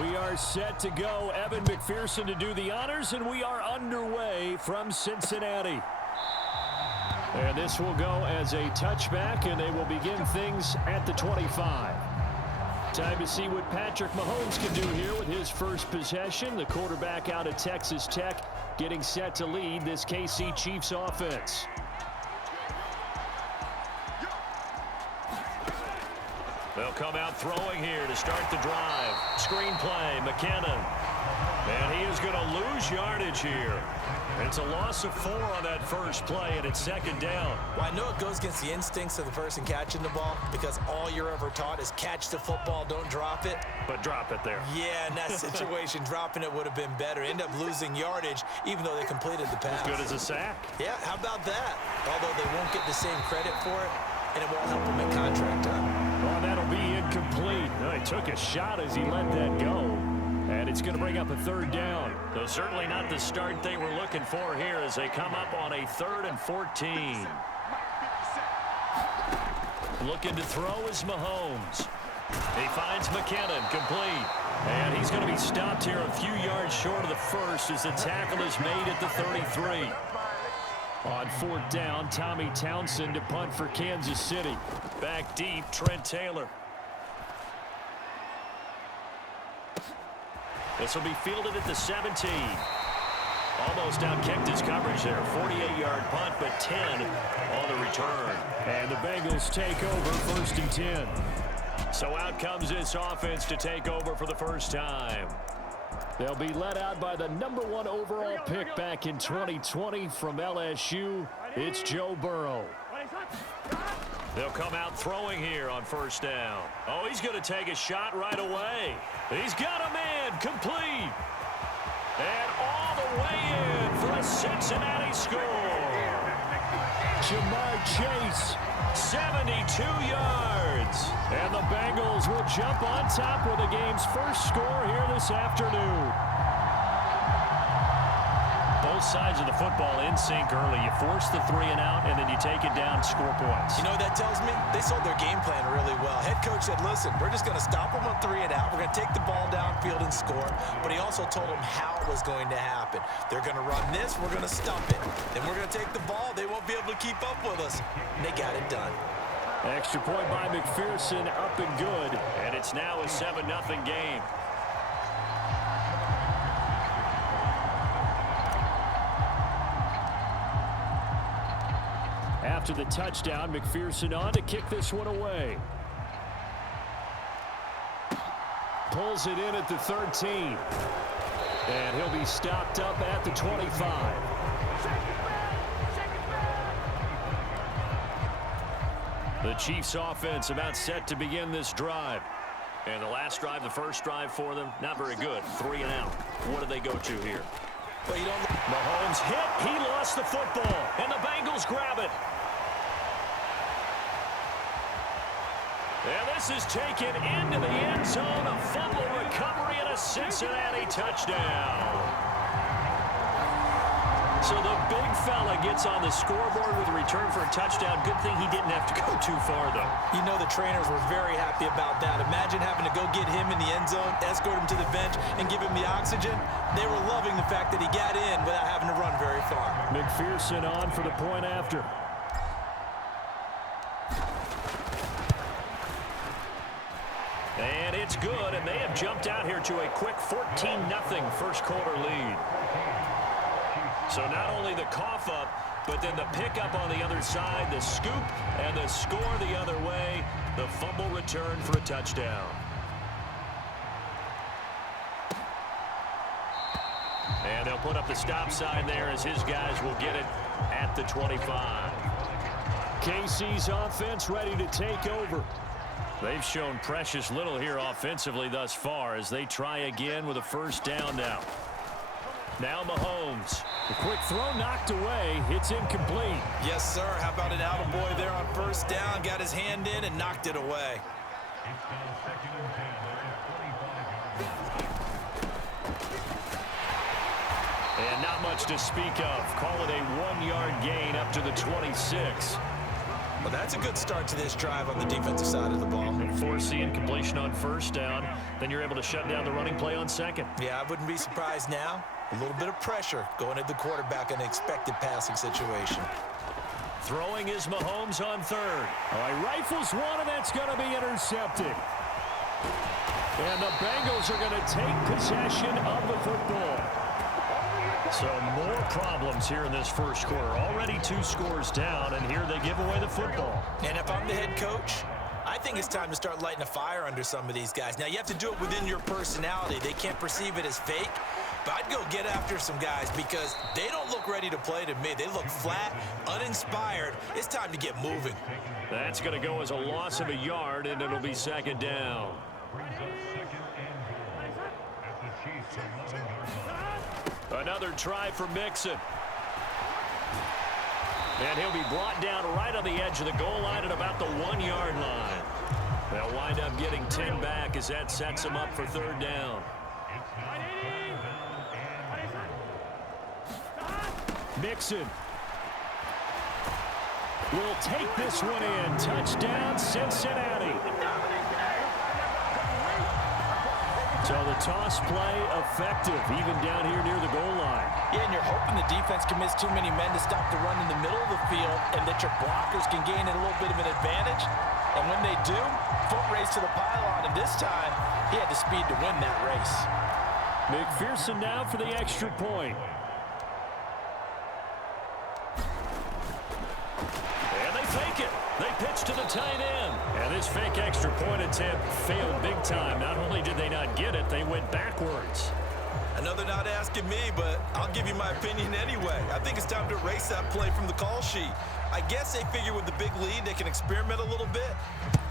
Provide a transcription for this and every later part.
We are set to go. Evan McPherson to do the honors, and we are underway from Cincinnati. And this will go as a touchback, and they will begin things at the 25. Time to see what Patrick Mahomes can do here with his first possession. The quarterback out of Texas Tech getting set to lead this KC Chiefs offense. They'll come out throwing here to start the drive. Screen play, McKinnon. And he is going to lose yardage here. It's a loss of 4 on that first play, and it's second down. Well, I know it goes against the instincts of the person catching the ball because all you're ever taught is catch the football, don't drop it. But drop it there. Yeah, in that situation, dropping it would have been better. End up losing yardage, even though they completed the pass. As good as a sack. Yeah, how about that? Although they won't get the same credit for it, and it won't help them in contract time. Well, that'll be incomplete. He took a shot as he let that go. And it's going to bring up a third down. So certainly not the start they were looking for here as they come up on a 3rd and 14. Looking to throw is Mahomes. He finds McKinnon, complete. And he's going to be stopped here a few yards short of the first as the tackle is made at the 33. On 4th down, Tommy Townsend to punt for Kansas City. Back deep, Trent Taylor. This will be fielded at the 17. Almost outkicked his coverage there. 48-yard punt, but 10 on the return. And the Bengals take over 1st and 10. So out comes this offense to take over for the first time. They'll be led out by the #1 overall pick back in 2020 from LSU. It's Joe Burrow. They'll come out throwing here on 1st down. Oh, he's going to take a shot right away. He's got a man, complete. And all the way in for a Cincinnati score. Jamar Chase, 72 yards. And the Bengals will jump on top with the game's first score here this afternoon. Both sides of the football in sync early. You force the 3 and out, and then you take it down, score points. You know what that tells me? They sold their game plan really well. Head coach said, listen, we're just going to stop them on 3 and out. We're going to take the ball downfield and score. But he also told them how it was going to happen. They're going to run this. We're going to stop it. Then we're going to take the ball. They won't be able to keep up with us. And they got it done. Extra point by McPherson, up and good. And it's now a 7-0 game. After the touchdown, McPherson on to kick this one away. Pulls it in at the 13. And he'll be stopped up at the 25. The Chiefs offense about set to begin this drive. And the last drive, the first drive for them, not very good. 3 and out. What do they go to here? Well, you don't... Mahomes hit. He lost the football. And the Bengals grab it. And this is taken into the end zone. A fumble recovery and a Cincinnati touchdown. So the big fella gets on the scoreboard with a return for a touchdown. Good thing he didn't have to go too far, though. You know the trainers were very happy about that. Imagine having to go get him in the end zone, escort him to the bench, and give him the oxygen. They were loving the fact that he got in without having to run very far. McPherson on for the point after. And it's good, and they have jumped out here to a quick 14-0 first quarter lead. So not only the cough up, but then the pickup on the other side, the scoop, and the score the other way, the fumble return for a touchdown. And they'll put up the stop sign there as his guys will get it at the 25. KC's offense ready to take over. They've shown precious little here offensively thus far as they try again with a first down now. Now Mahomes. The quick throw knocked away. It's incomplete. Yes, sir. How about an attaboy there on first down? Got his hand in and knocked it away. And not much to speak of. Call it a 1-yard gain up to the 26. Well, that's a good start to this drive on the defensive side of the ball. Force the incompletion on first down. Then you're able to shut down the running play on second. Yeah, I wouldn't be surprised now. A little bit of pressure going at the quarterback in an expected passing situation. Throwing is Mahomes on third. All right, rifles one, and that's going to be intercepted. And the Bengals are going to take possession of the football. So more problems here in this first quarter. Already 2 scores down, and here they give away the football. And if I'm the head coach, I think it's time to start lighting a fire under some of these guys. Now, you have to do it within your personality. They can't perceive it as fake. But I'd go get after some guys because they don't look ready to play to me. They look flat, uninspired. It's time to get moving. That's going to go as a loss of a yard, and it'll be second down. Another try for Mixon. And he'll be brought down right on the edge of the goal line at about the 1-yard line. They'll wind up getting 10 back as that sets them up for third down. Mixon will take this one in. Touchdown, Cincinnati. So the toss play effective, even down here near the goal line. Yeah, and you're hoping the defense commits too many men to stop the run in the middle of the field and that your blockers can gain a little bit of an advantage. And when they do, foot race to the pylon, and this time he had the speed to win that race. McPherson now for the extra point. And they fake it. They pitch to the tight end. And this fake extra point attempt failed big time. Not only did they not get it, they went backwards. Another not asking me, but I'll give you my opinion anyway. I think it's time to erase that play from the call sheet. I guess they figure with the big lead they can experiment a little bit.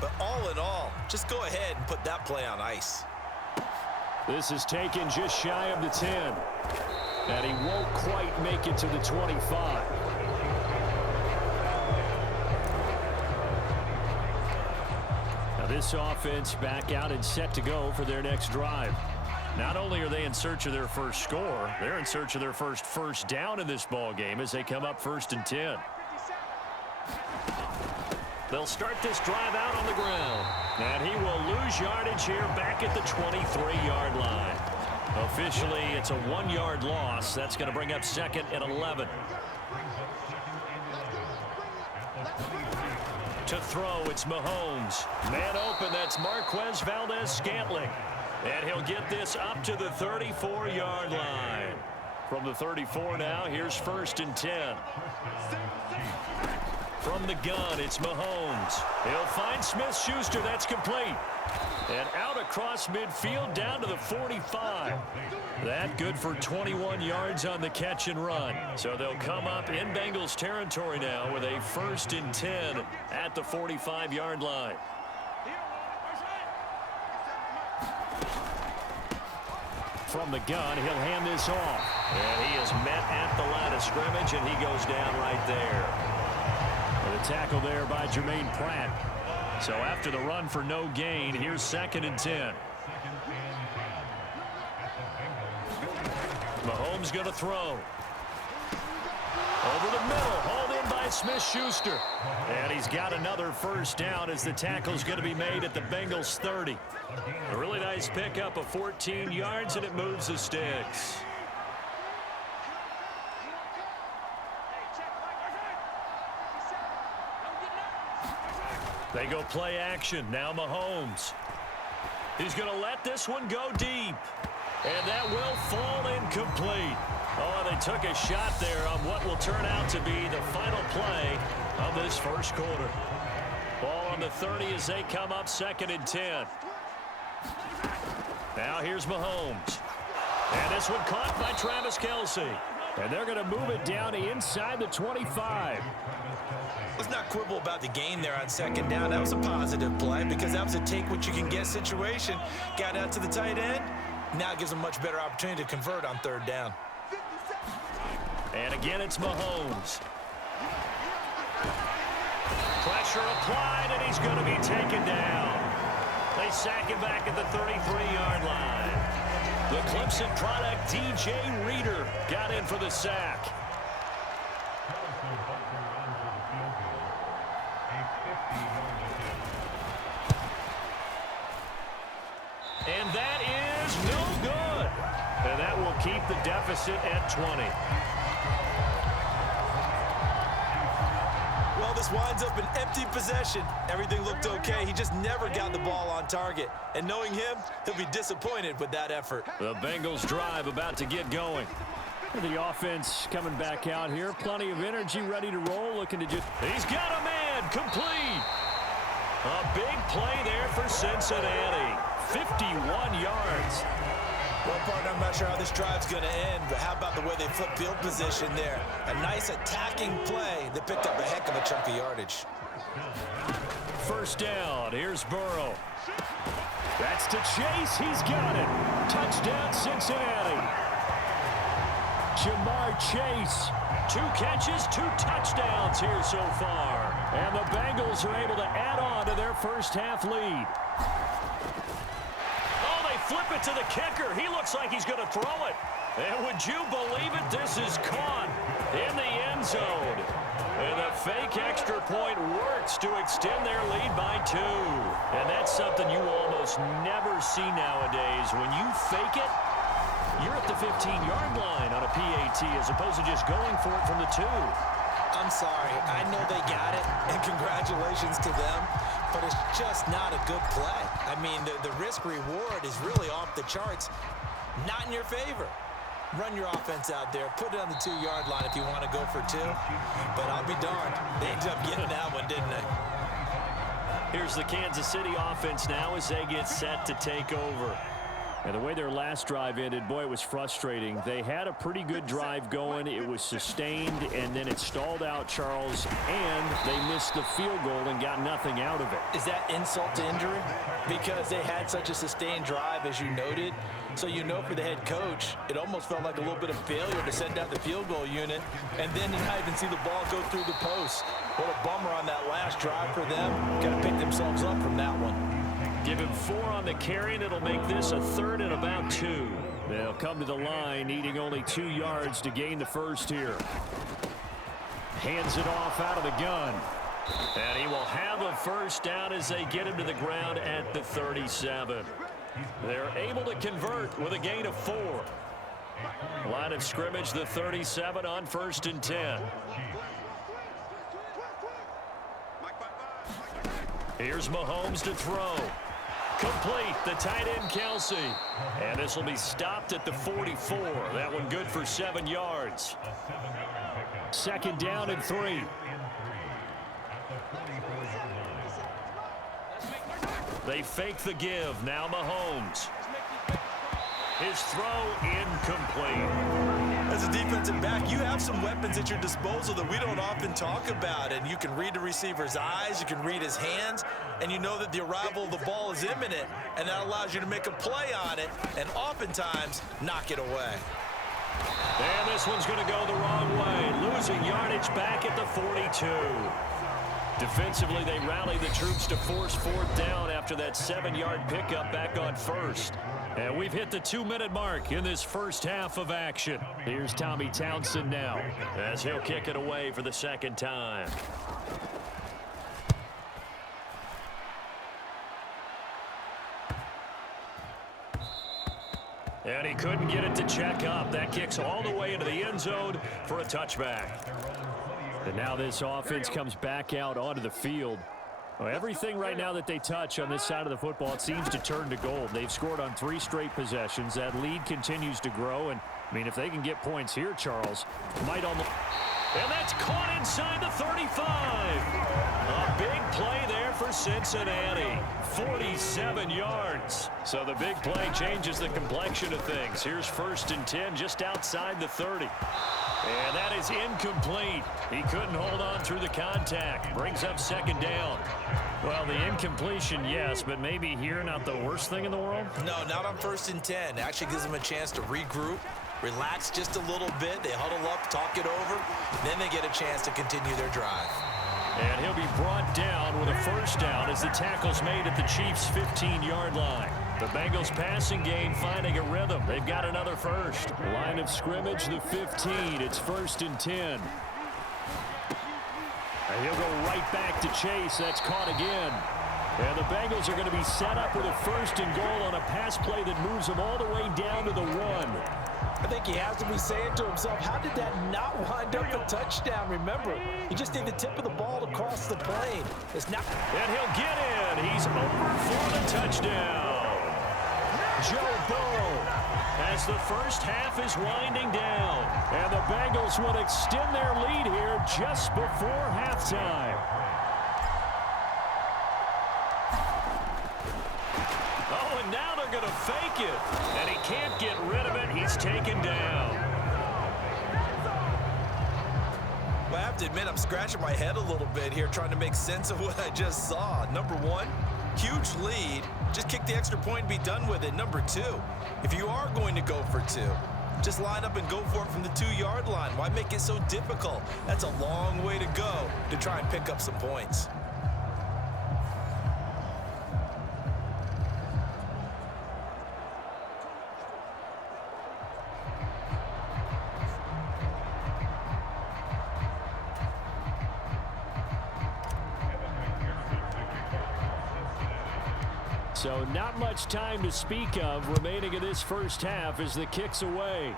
But all in all, just go ahead and put that play on ice. This is taken just shy of the 10. And he won't quite make it to the 25. Now this offense back out and set to go for their next drive. Not only are they in search of their first score, they're in search of their first down in this ball game as they come up 1st and 10. They'll start this drive out on the ground. And he will lose yardage here back at the 23-yard line. Officially, it's a 1-yard loss. That's going to bring up 2nd and 11. To throw, it's Mahomes. Man open, that's Marquez Valdez-Scantling. And he'll get this up to the 34-yard line. From the 34 now, here's 1st and 10. From the gun, it's Mahomes. He'll find Smith-Schuster. That's complete. And out across midfield down to the 45. That good for 21 yards on the catch and run. So they'll come up in Bengals territory now with a 1st and 10 at the 45-yard line. From the gun, he'll hand this off. And he is met at the line of scrimmage, and he goes down right there. The tackle there by Jermaine Pratt. So after the run for no gain, here's 2nd and 10. Mahomes going to throw. Over the middle, hauled in by Smith-Schuster. And he's got another 1st down as the tackle's going to be made at the Bengals 30. A really nice pickup of 14 yards, and it moves the sticks. They go play action. Now Mahomes. He's going to let this one go deep. And that will fall incomplete. Oh, they took a shot there on what will turn out to be the final play of this first quarter. Ball on the 30 as they come up 2nd and 10. Now here's Mahomes. And this one caught by Travis Kelce. And they're going to move it down to inside the 25. Let's not quibble about the gain there on 2nd down. That was a positive play because that was a take-what-you-can-get situation. Got out to the tight end. Now it gives them a much better opportunity to convert on 3rd down. And again, it's Mahomes. Pressure applied, and he's going to be taken down. They sack him back at the 33-yard line. The Clemson product, DJ Reader, got in for the sack. keep the deficit at 20. Well, this winds up an empty possession. Everything looked okay. He just never got the ball on target. And knowing him, he'll be disappointed with that effort. The Bengals drive about to get going. The offense coming back out here. Plenty of energy, ready to roll. Looking to just... He's got a man. Complete. A big play there for Cincinnati. 51 yards. Well, partner, I'm not sure how this drive's going to end, but how about the way they flip field position there? A nice attacking play that picked up a heck of a chunk of yardage. First down. Here's Burrow. That's to Chase. He's got it. Touchdown, Cincinnati. Jamar Chase. 2 catches, 2 touchdowns here so far. And the Bengals are able to add on to their first half lead. Flip it to the kicker. He looks like he's going to throw it. And would you believe it? This is caught in the end zone. And the fake extra point works to extend their lead by 2. And that's something you almost never see nowadays. When you fake it, you're at the 15-yard line on a PAT as opposed to just going for it from the 2. I'm sorry. I know they got it, and congratulations to them, but it's just not a good play. I mean, the risk-reward is really off the charts, not in your favor. Run your offense out there. Put it on the 2-yard line if you want to go for 2, but I'll be darned. They ended up getting that one, didn't they? Here's the Kansas City offense now as they get set to take over. And the way their last drive ended, boy, it was frustrating. They had a pretty good drive going. It was sustained, and then it stalled out, Charles, and they missed the field goal and got nothing out of it. Is that insult to injury? Because they had such a sustained drive, as you noted. So you know for the head coach, it almost felt like a little bit of failure to send out the field goal unit, and then to not even see the ball go through the post. What a bummer on that last drive for them. Got to pick themselves up from that one. Give him 4 on the carry, and it'll make this a 3rd and about 2. They'll come to the line, needing only 2 yards to gain the first here. Hands it off out of the gun. And he will have a first down as they get him to the ground at the 37. They're able to convert with a gain of 4. Line of scrimmage, the 37 on 1st and 10. Here's Mahomes to throw. Complete, the tight end Kelsey. And this will be stopped at the 44. That one good for 7 yards. 2nd down and 3. They fake the give. Now Mahomes. His throw incomplete. As a defensive back, you have some weapons at your disposal that we don't often talk about, and you can read the receiver's eyes, you can read his hands, and you know that the arrival of the ball is imminent, and that allows you to make a play on it and oftentimes knock it away. And this one's going to go the wrong way, losing yardage back at the 42. Defensively, they rally the troops to force 4th down after that 7-yard pickup back on 1st. And we've hit the 2-minute mark in this first half of action. Here's Tommy Townsend now, as he'll kick it away for the 2nd time. And he couldn't get it to check up. That kicks all the way into the end zone for a touchback. And now this offense comes back out onto the field. Well, everything right now that they touch on this side of the football, it seems to turn to gold. They've scored on 3 straight possessions. That lead continues to grow. And, I mean, if they can get points here, Charles, might almost... And that's caught inside the 35. A big play there for Cincinnati. 47 yards. So the big play changes the complexion of things. Here's 1st and 10 just outside the 30. And that is incomplete. He couldn't hold on through the contact. Brings up 2nd down. Well, the incompletion, yes, but maybe here not the worst thing in the world? No, not on 1st and 10. It actually gives them a chance to regroup, relax just a little bit. They huddle up, talk it over. Then they get a chance to continue their drive. And he'll be brought down with a 1st down as the tackle's made at the Chiefs' 15-yard line. The Bengals passing game finding a rhythm. They've got another first. Line of scrimmage, the 15. It's 1st and 10. And he'll go right back to Chase. That's caught again. And the Bengals are going to be set up with a 1st and goal on a pass play that moves them all the way down to the 1. I think he has to be saying to himself, how did that not wind up a touchdown? Remember, you just need the tip of the ball to cross the plane. It's not. And he'll get in. He's over for the touchdown. Joe Burrow, as the first half is winding down. And the Bengals would extend their lead here just before halftime. Oh, and now they're going to fake it. And he can't get rid of it. He's taken down. Well, I have to admit, I'm scratching my head a little bit here trying to make sense of what I just saw. Number one, huge lead. Just kick the extra point and be done with it. Number two, if you are going to go for two, just line up and go for it from the 2-yard line. Why make it so difficult? That's a long way to go to try and pick up some points. So not much time to speak of remaining in this first half as the kick's away.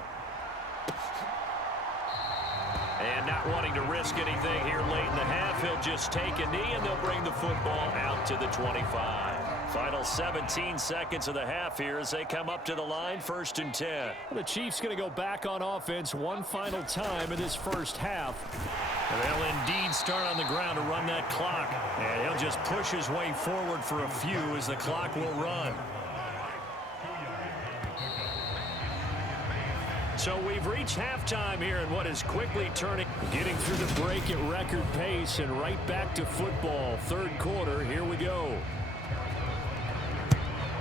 And not wanting to risk anything here late in the half, he'll just take a knee and they'll bring the football out to the 25. Final 17 seconds of the half here as they come up to the line, 1st and 10. The Chiefs going to go back on offense one final time in this first half. And they'll indeed start on the ground to run that clock. And he'll just push his way forward for a few as the clock will run. So we've reached halftime here in what is quickly turning, getting through the break at record pace and right back to football. Third quarter, here we go.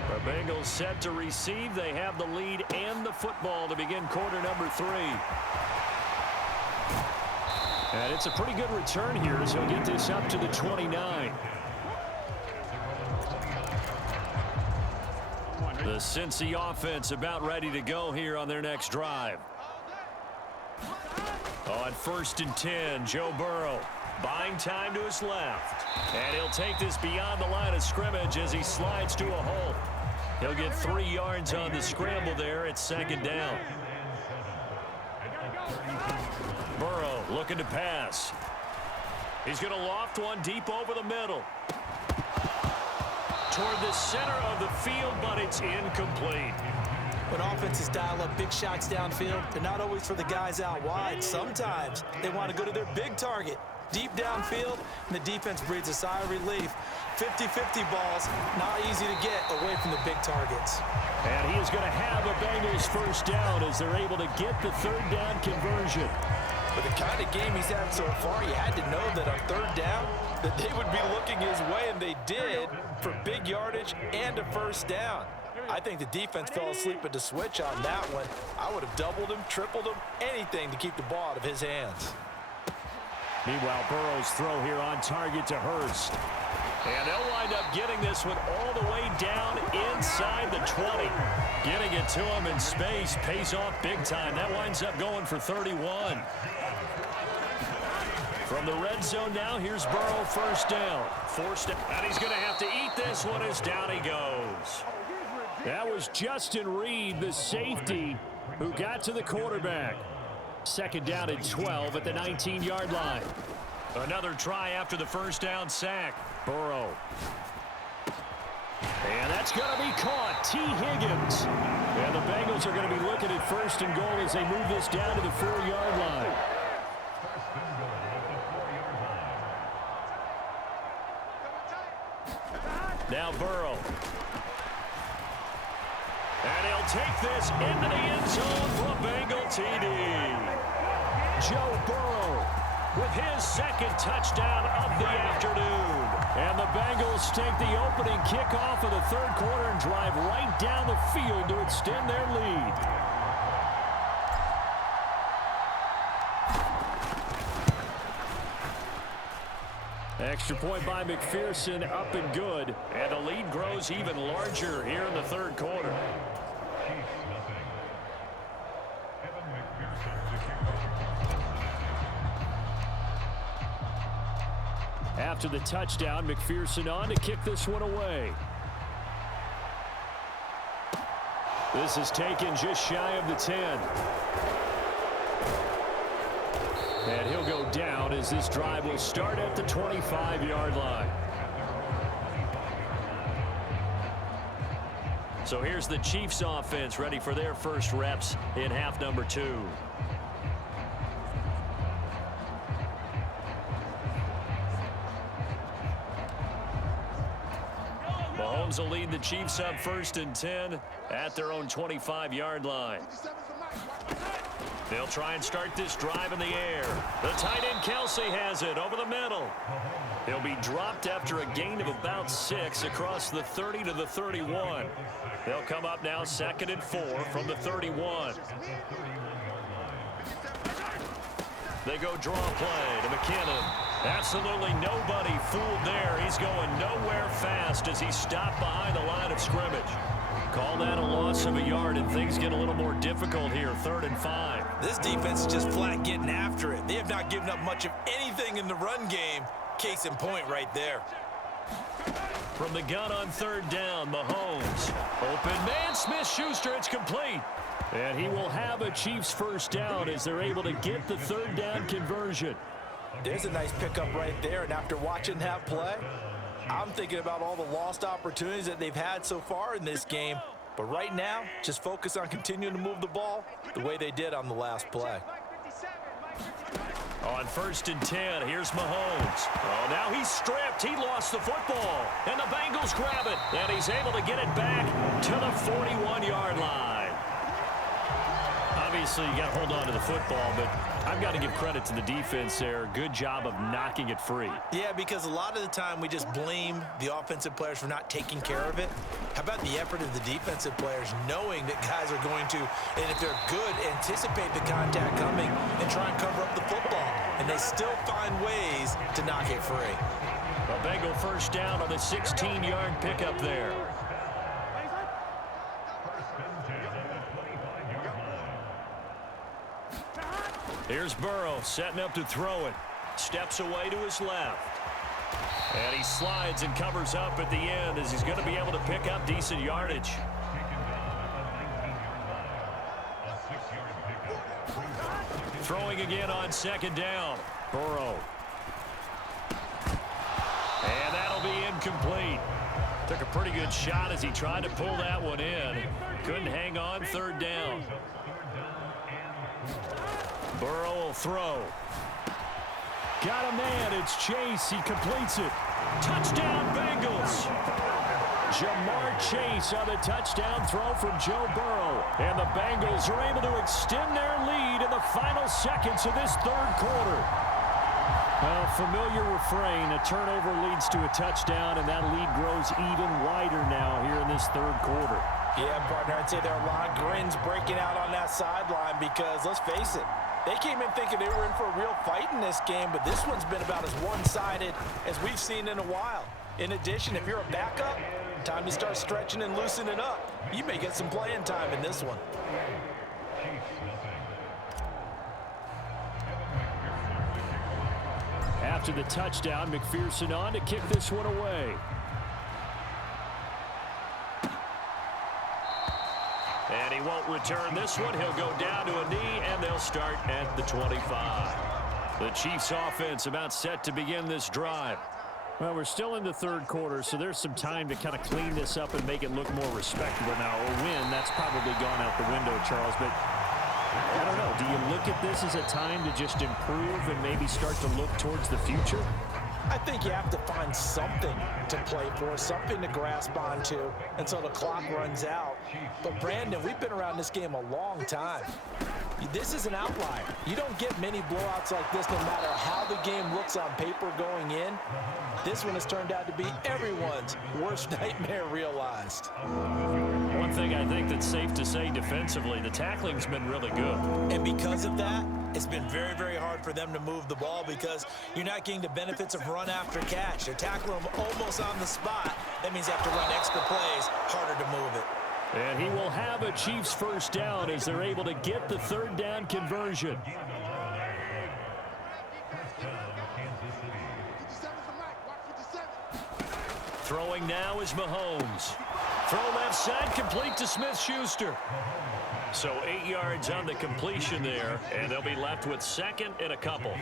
The Bengals set to receive. They have the lead and the football to begin quarter number 3. And it's a pretty good return here as he'll get this up to the 29. The Cincy offense about ready to go here on their next drive. On 1st and 10, Joe Burrow buying time to his left. And he'll take this beyond the line of scrimmage as he slides to a hole. He'll get 3 yards on the scramble there at 2nd down. Burrow looking to pass. He's going to loft one deep over the middle. Toward the center of the field, but it's incomplete. When offenses dial up big shots downfield, they're not always for the guys out wide. Sometimes they want to go to their big target, deep downfield, and the defense breathes a sigh of relief. 50-50 balls, not easy to get away from the big targets. And he is going to have a Bengals first down as they're able to get the 3rd down conversion. With the kind of game he's had so far, you had to know that on 3rd down, that they would be looking his way, and they did, for big yardage and a first down. I think the defense fell asleep at the switch on that one. I would have doubled him, tripled him, anything to keep the ball out of his hands. Meanwhile, Burrow's throw here on target to Hurst. And they'll wind up getting this one all the way down inside the 20. Getting it to him in space pays off big time. That winds up going for 31. From the red zone now, here's Burrow, first down. Forced it, and he's going to have to eat this one as down he goes. That was Justin Reed, the safety, who got to the quarterback. 2nd down and 12 at the 19-yard line. Another try after the first down sack. Burrow. And that's going to be caught. T. Higgins. And the Bengals are going to be looking at 1st and goal as they move this down to the 4-yard line. Now Burrow. And he'll take this into the end zone for a Bengal TD. Joe Burrow with his 2nd touchdown of the afternoon. And the Bengals take the opening kickoff of the 3rd quarter and drive right down the field to extend their lead. Extra point by McPherson, up and good. And the lead grows even larger here in the 3rd quarter. After the touchdown, McPherson on to kick this one away. This is taken just shy of the 10. And he'll go down as this drive will start at the 25-yard line. So here's the Chiefs offense ready for their first reps in half number 2. Mahomes will lead the Chiefs up 1st and 10 at their own 25-yard line. They'll try and start this drive in the air. The tight end Kelsey has it over the middle. He'll be dropped after a gain of about 6 across the 30 to the 31. They'll come up now 2nd and 4 from the 31. They go draw play to McKinnon. Absolutely nobody fooled there. He's going nowhere fast as he's stopped behind the line of scrimmage. Call that a loss of a yard, and things get a little more difficult here. 3rd and 5. This defense is just flat getting after it. They have not given up much of anything in the run game. Case in point right there. From the gun on 3rd down, Mahomes. Open man, Smith-Schuster, it's complete. And he will have a Chiefs first down as they're able to get the 3rd down conversion. There's a nice pickup right there, and after watching that play, I'm thinking about all the lost opportunities that they've had so far in this game. But right now, just focus on continuing to move the ball the way they did on the last play. On 1st and 10, here's Mahomes. Oh, now he's stripped. He lost the football. And the Bengals grab it. And he's able to get it back to the 41-yard line. Obviously, you got to hold on to the football, but I've got to give credit to the defense there. Good job of knocking it free. Yeah, because a lot of the time we just blame the offensive players for not taking care of it. How about the effort of the defensive players knowing that guys are going to, and if they're good, anticipate the contact coming and try and cover up the football. And they still find ways to knock it free. A Bengal first down on the 16-yard pickup there. Here's Burrow setting up to throw it. Steps away to his left. And he slides and covers up at the end as he's going to be able to pick up decent yardage. Throwing again on 2nd down. Burrow. And that'll be incomplete. Took a pretty good shot as he tried to pull that one in. Couldn't hang on 3rd down. Burrow will throw. Got a man. It's Chase. He completes it. Touchdown, Bengals. Jamar Chase on the touchdown throw from Joe Burrow. And the Bengals are able to extend their lead in the final seconds of this 3rd quarter. Well, familiar refrain. A turnover leads to a touchdown, and that lead grows even wider now here in this 3rd quarter. Yeah, partner, I'd say there are a lot of grins breaking out on that sideline because, let's face it, they came in thinking they were in for a real fight in this game, but this one's been about as one-sided as we've seen in a while. In addition, if you're a backup, time to start stretching and loosening up. You may get some playing time in this one. After the touchdown, McPherson on to kick this one away. And he won't return this one. He'll go down to a knee, and they'll start at the 25. The Chiefs offense about set to begin this drive. Well, we're still in the 3rd quarter, so there's some time to kind of clean this up and make it look more respectable. Now, a win, that's probably gone out the window, Charles, but I don't know. Do you look at this as a time to just improve and maybe start to look towards the future? I think you have to find something to play for, something to grasp onto until the clock runs out. But, Brandon, we've been around this game a long time. This is an outlier. You don't get many blowouts like this no matter how the game looks on paper going in. This one has turned out to be everyone's worst nightmare realized. One thing I think that's safe to say defensively, the tackling's been really good. And because of that, it's been very, very hard for them to move the ball because you're not getting the benefits of run after catch. They're tackling them almost on the spot. That means you have to run extra plays, harder to move it. And he will have a Chiefs first down as they're able to get the 3rd down conversion. Throwing now is Mahomes. Throw left side, complete to Smith-Schuster. So 8 yards on the completion there, and they'll be left with second and a couple.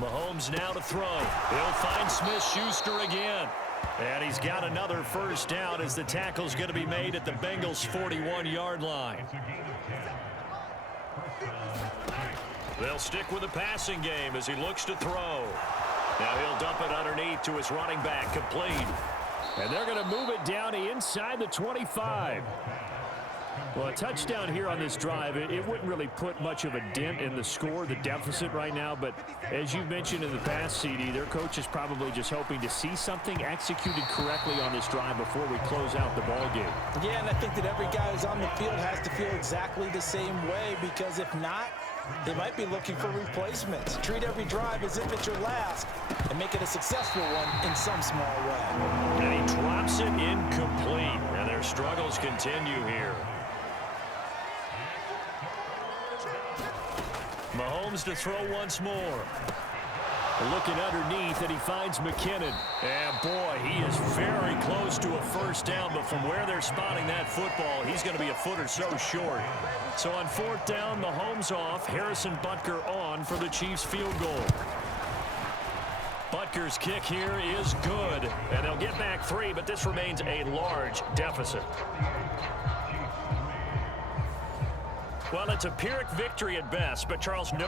Mahomes now to throw. He'll find Smith-Schuster again. And he's got another first down as the tackle's going to be made at the Bengals' 41-yard line. They'll stick with the passing game as he looks to throw. Now he'll dump it underneath to his running back, complete. And they're going to move it down inside the 25. Well, a touchdown here on this drive, it wouldn't really put much of a dent in the score, the deficit right now. But as you mentioned in the past, CD, their coach is probably just hoping to see something executed correctly on this drive before we close out the ball game. Yeah, and I think that every guy who's on the field has to feel exactly the same way, because if not, they might be looking for replacements. Treat every drive as if it's your last and make it a successful one in some small way. And he drops it incomplete, and their struggles continue here. Mahomes to throw once more. Looking underneath, and he finds McKinnon. And boy, he is very close to a first down, but from where they're spotting that football, he's going to be a foot or so short. So on fourth down, Mahomes off, Harrison Butker on for the Chiefs field goal. Butker's kick here is good, and they'll get back 3, but this remains a large deficit. Well, it's a Pyrrhic victory at best, but Charles, no.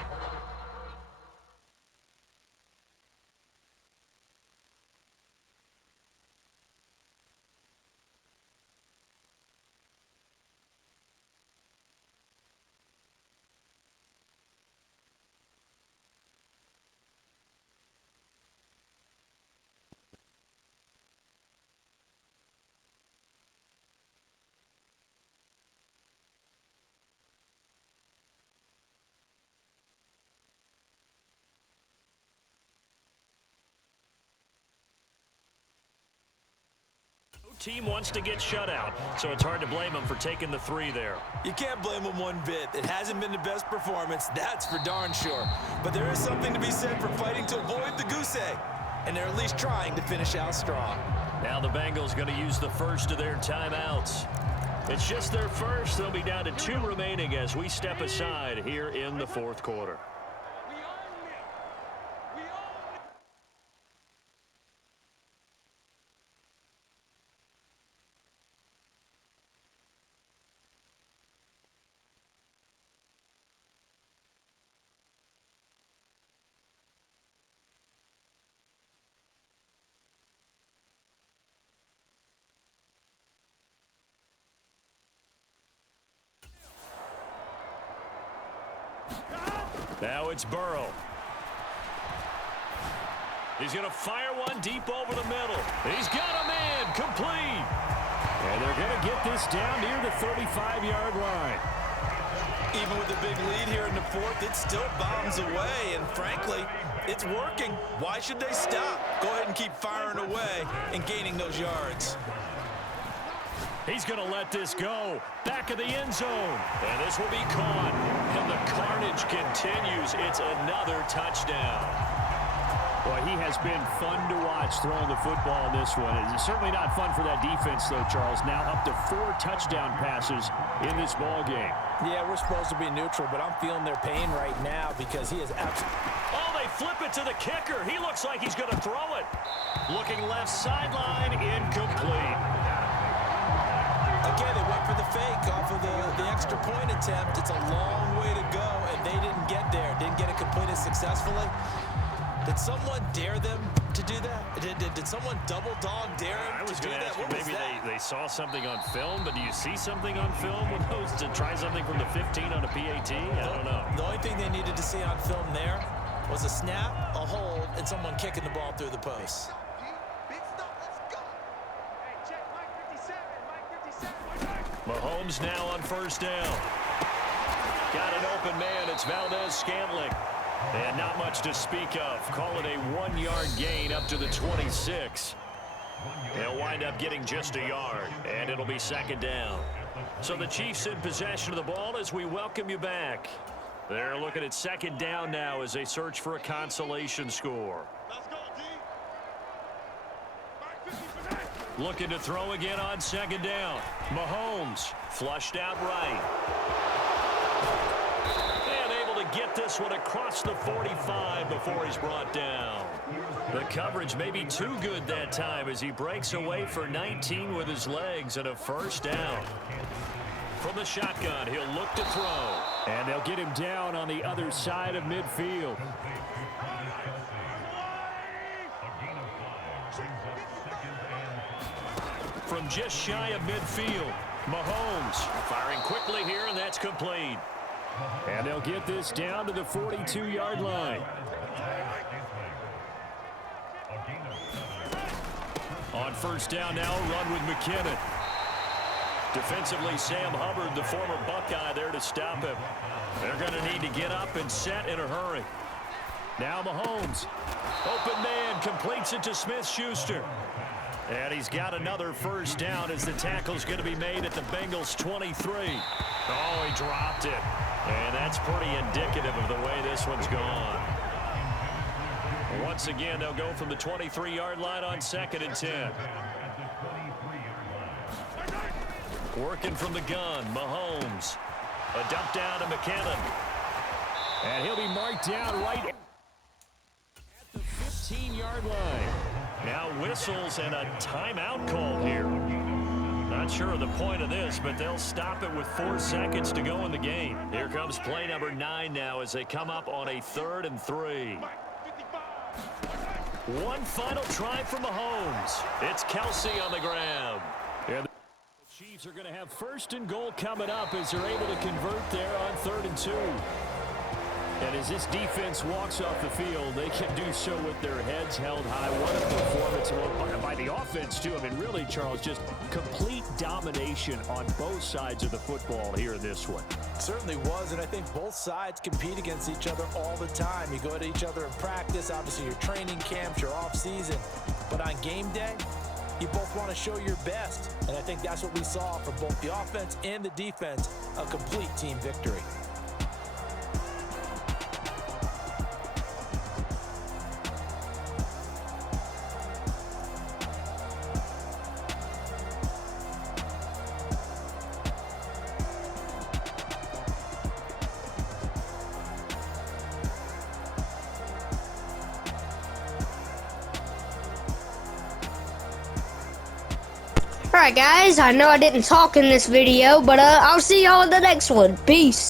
Team wants to get shut out, so it's hard to blame them for taking the 3 there. You can't blame them one bit. It hasn't been the best performance, that's for darn sure. But there is something to be said for fighting to avoid the goose egg, and they're at least trying to finish out strong. Now the Bengals going to use the first of their timeouts. It's just their first. They'll be down to 2 remaining as we step aside here in the fourth quarter. Now it's Burrow. He's going to fire one deep over the middle. He's got a man, complete. And they're going to get this down near the 35-yard line. Even with a big lead here in the fourth, it still bombs away, and frankly, it's working. Why should they stop? Go ahead and keep firing away and gaining those yards. He's going to let this go. Back of the end zone. And this will be caught. And the carnage continues. It's another touchdown. Boy, he has been fun to watch throwing the football in this one. It's certainly not fun for that defense, though, Charles. Now up to 4 touchdown passes in this ball game. Yeah, we're supposed to be neutral, but I'm feeling their pain right now because he is absolutely... Oh, they flip it to the kicker. He looks like he's going to throw it. Looking left sideline, incomplete. Again, they went for the fake off of the extra point attempt. It's a long way to go, and they didn't get there. Didn't get it completed successfully. Did someone dare them to do that? Did someone double dog dare them to do that? What was maybe that? they saw something on film, but do you see something on film with those to try something from the 15 on a PAT? I don't know. The only thing they needed to see on film there was a snap, a hold, and someone kicking the ball through the post. Mahomes now on first down. Got an open man. It's Valdez-Scantling. And not much to speak of. Call it a 1-yard gain up to the 26. They'll wind up getting just a yard, and it'll be second down. So the Chiefs in possession of the ball as we welcome you back. They're looking at second down now as they search for a consolation score. Looking to throw again on second down. Mahomes flushed out right. And able to get this one across the 45 before he's brought down. The coverage may be too good that time as he breaks away for 19 with his legs and a first down. From the shotgun, he'll look to throw. And they'll get him down on the other side of midfield. From just shy of midfield, Mahomes firing quickly here, and that's complete. And they'll get this down to the 42-yard line. On first down now, run with McKinnon. Defensively, Sam Hubbard, the former Buckeye, there to stop him. They're going to need to get up and set in a hurry. Now Mahomes. Open man, completes it to Smith-Schuster. And he's got another first down as the tackle's going to be made at the Bengals' 23. Oh, he dropped it. And that's pretty indicative of the way this one's gone. Once again, they'll go from the 23-yard line on 2nd and 10. Working from the gun, Mahomes. A dump down to McKinnon. And he'll be marked down right at the 15-yard line. Now whistles and a timeout call here. Not sure of the point of this, but they'll stop it with 4 seconds to go in the game. Here comes play number 9 now as they come up on a 3rd and 3. One final try for Mahomes. It's Kelsey on the grab. Yeah, the Chiefs are going to have 1st and goal coming up as they're able to convert there on 3rd and 2. And as this defense walks off the field, they can do so with their heads held high. What a performance by the offense, too. I mean, really, Charles, just complete domination on both sides of the football here in this one. Certainly was, and I think both sides compete against each other all the time. You go at each other in practice, obviously your training camps, your off-season. But on game day, you both want to show your best. And I think that's what we saw from both the offense and the defense, a complete team victory. Alright guys, I know I didn't talk in this video, but I'll see y'all in the next one. Peace.